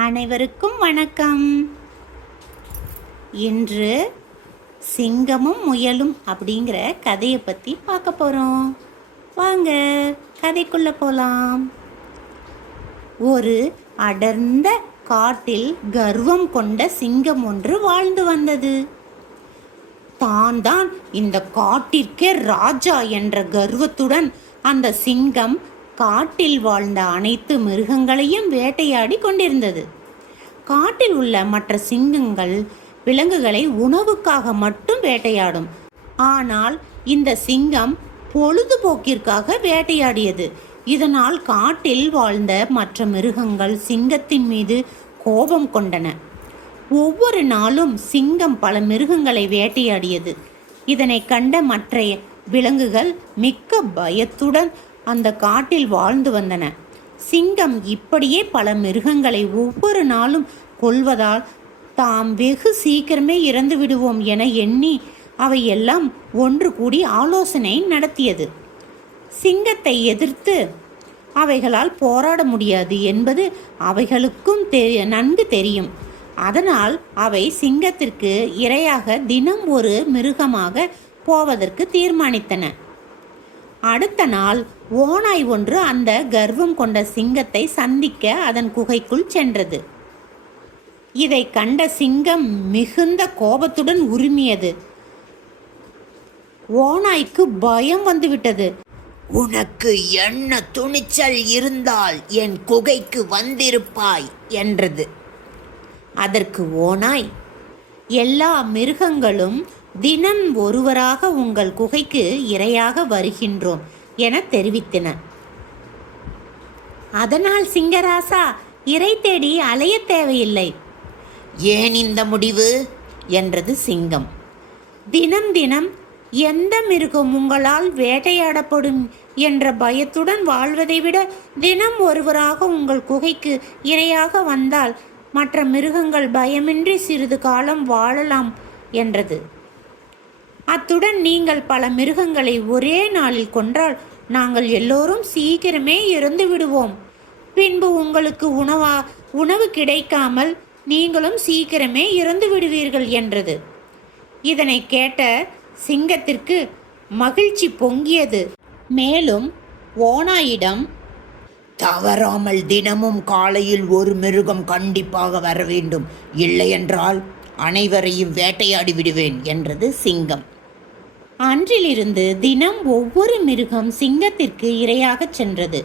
அனைவருக்கும் வணக்கம். இன்று சிங்கமும் முயலும் அப்படிங்கிற கதையை பற்றி பார்க்க போகிறோம். வாங்க கதைக்குள்ளே போகலாம். ஒரு அடர்ந்த காட்டில் கர்வம் கொண்ட சிங்கம் ஒன்று வாழ்ந்து வந்தது. தான் இந்த காட்டிற்கே ராஜா என்ற கர்வத்துடன் அந்த சிங்கம் காட்டில் வாழ்ந்த அனைத்து மிருகங்களையும் வேட்டையாடி கொண்டிருந்தது. காட்டில் உள்ள மற்ற சிங்கங்கள் விலங்குகளை உணவுக்காக மட்டும் வேட்டையாடும். ஆனால் இந்த சிங்கம் பொழுதுபோக்கிற்காக வேட்டையாடியது. இதனால் காட்டில் வாழ்ந்த மற்ற மிருகங்கள் சிங்கத்தின் மீது கோபம் கொண்டன. ஒவ்வொரு நாளும் சிங்கம் பல மிருகங்களை வேட்டையாடியது. இதனை கண்ட மற்ற விலங்குகள் மிக்க பயத்துடன் அந்த காட்டில் வாழ்ந்து வந்தன. சிங்கம் இப்படியே பல மிருகங்களை ஒவ்வொரு நாளும் கொல்வதால் தாம் வெகு சீக்கிரமே இறந்து விடுவோம் என எண்ணி அவையெல்லாம் ஒன்று கூடி ஆலோசனை நடத்தியது. சிங்கத்தை எதிர்த்து அவைகளால் போராட முடியாது என்பது அவைகளுக்கும் நன்கு தெரியும். அதனால் அவை சிங்கத்திற்கு இரையாக தினம் ஒரு மிருகமாக போவதற்கு தீர்மானித்தன. அடுத்த நாள் ஓநாய் ஒன்று அந்த கர்வம் கொண்ட சிங்கத்தை சந்திக்க அதன் குகைக்குள் சென்றது. இதை கண்ட சிங்கம் மிகுந்த கோபத்துடன் உறுமியது. ஓநாய்க்கு பயம் வந்துவிட்டது. உனக்கு என்ன துணிச்சல் இருந்தால் என் குகைக்கு வந்திருப்பாய் என்றது. அதற்கு ஓநாய், எல்லா மிருகங்களும் தினம் ஒருவராக உங்கள் குகைக்கு இரையாக வருகின்றோம் என தெரிவித்தன. அதனால் சிங்கராசா, இரை தேடி அலைய தேவையில்லை. ஏன் இந்த முடிவு என்றது சிங்கம். தினம் எந்த மிருகம் உங்களால் வேட்டையாடப்படும் என்ற பயத்துடன் வாழ்வதை விட தினம் ஒருவராக உங்கள் குகைக்கு இரையாக வந்தால் மற்ற மிருகங்கள் பயமின்றி சிறிது காலம் வாழலாம் என்றது. அத்துடன் நீங்கள் பல மிருகங்களை ஒரே நாளில் கொன்றால் நாங்கள் எல்லோரும் சீக்கிரமே இறந்து விடுவோம். பின்பு உங்களுக்கு உணவு கிடைக்காமல் நீங்களும் சீக்கிரமே இறந்து விடுவீர்கள் என்றது. இதனை கேட்ட சிங்கத்திற்கு மகிழ்ச்சி பொங்கியது. மேலும் ஓநாயிடம், தவறாமல் தினமும் காலையில் ஒரு மிருகம் கண்டிப்பாக வர வேண்டும், இல்லையென்றால் அனைவரையும் வேட்டையாடி விடுவேன் என்றது சிங்கம். அன்றிலிருந்து தினம் ஒவ்வொரு மிருகம் சிங்கத்திற்கு இரையாக சென்றது.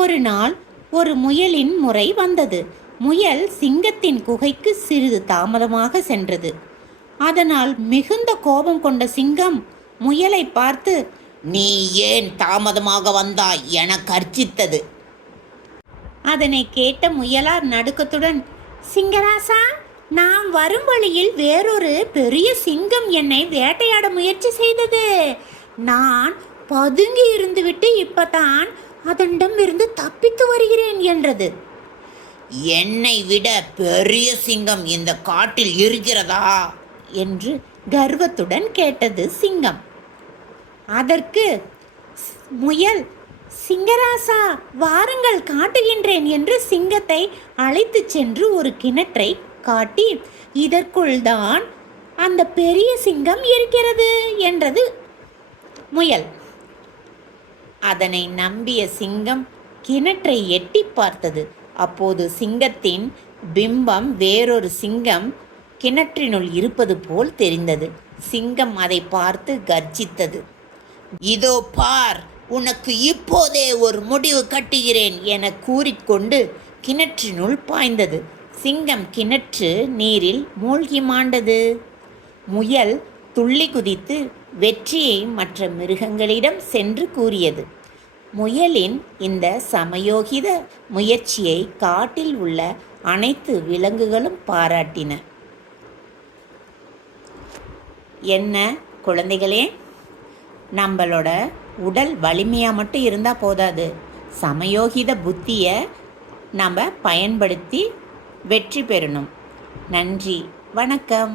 ஒரு நாள் ஒரு முயலின் முறை வந்தது. முயல் சிங்கத்தின் குகைக்கு சிறிது தாமதமாக சென்றது. அதனால் மிகுந்த கோபம் கொண்ட சிங்கம் முயலை பார்த்து, நீ ஏன் தாமதமாக வந்தாய் என கர்ச்சித்தது. அதனை கேட்ட முயலார் நடுக்கத்துடன், சிங்கராசா, நாம் வரும் வழியில் வேறொரு பெரிய சிங்கம் என்னை வேட்டையாட முயற்சி செய்தது. நான் பதுங்கி இருந்துவிட்டு இப்பதான் அதனிடமிருந்து தப்பித்து வருகிறேன் என்றது. என்னை விட பெரிய சிங்கம் இந்த காட்டில் இருக்கிறதா என்று கர்வத்துடன் கேட்டது சிங்கம். அதற்கு முயல், சிங்கராசா, வாருங்கள் காட்டுகின்றேன் என்று சிங்கத்தை அழைத்து சென்று ஒரு கிணற்றை காட்டி, இதற்குள் தான் அந்த பெரிய சிங்கம் இருக்கிறது என்றது முயல். அதனை நம்பிய சிங்கம் கிணற்றை எட்டி பார்த்தது. அப்போது சிங்கத்தின் பிம்பம் வேறொரு சிங்கம் கிணற்றினுள் இருப்பது போல் தெரிந்தது. சிங்கம் அதை பார்த்து கர்ஜித்தது. இதோ பார், உனக்கு இப்போதே ஒரு முடிவு கட்டுகிறேன் என கூறிக்கொண்டு கிணற்றினுள் பாய்ந்தது. சிங்கம் கிணற்று நீரில் மூழ்கி மாண்டது. முயல் துள்ளி குதித்து வெற்றியை மற்ற மிருகங்களிடம் சென்று கூறியது. முயலின் இந்த சமயோகித முயற்சியை காட்டில் உள்ள அனைத்து விலங்குகளும் பாராட்டின. என்ன குழந்தைகளே, நம்மளோட உடல் வலிமையாக மட்டும் இருந்தால் போதாது, சமயோகித புத்தியை நம்ம பயன்படுத்தி வெற்றி பெறணும். நன்றி, வணக்கம்.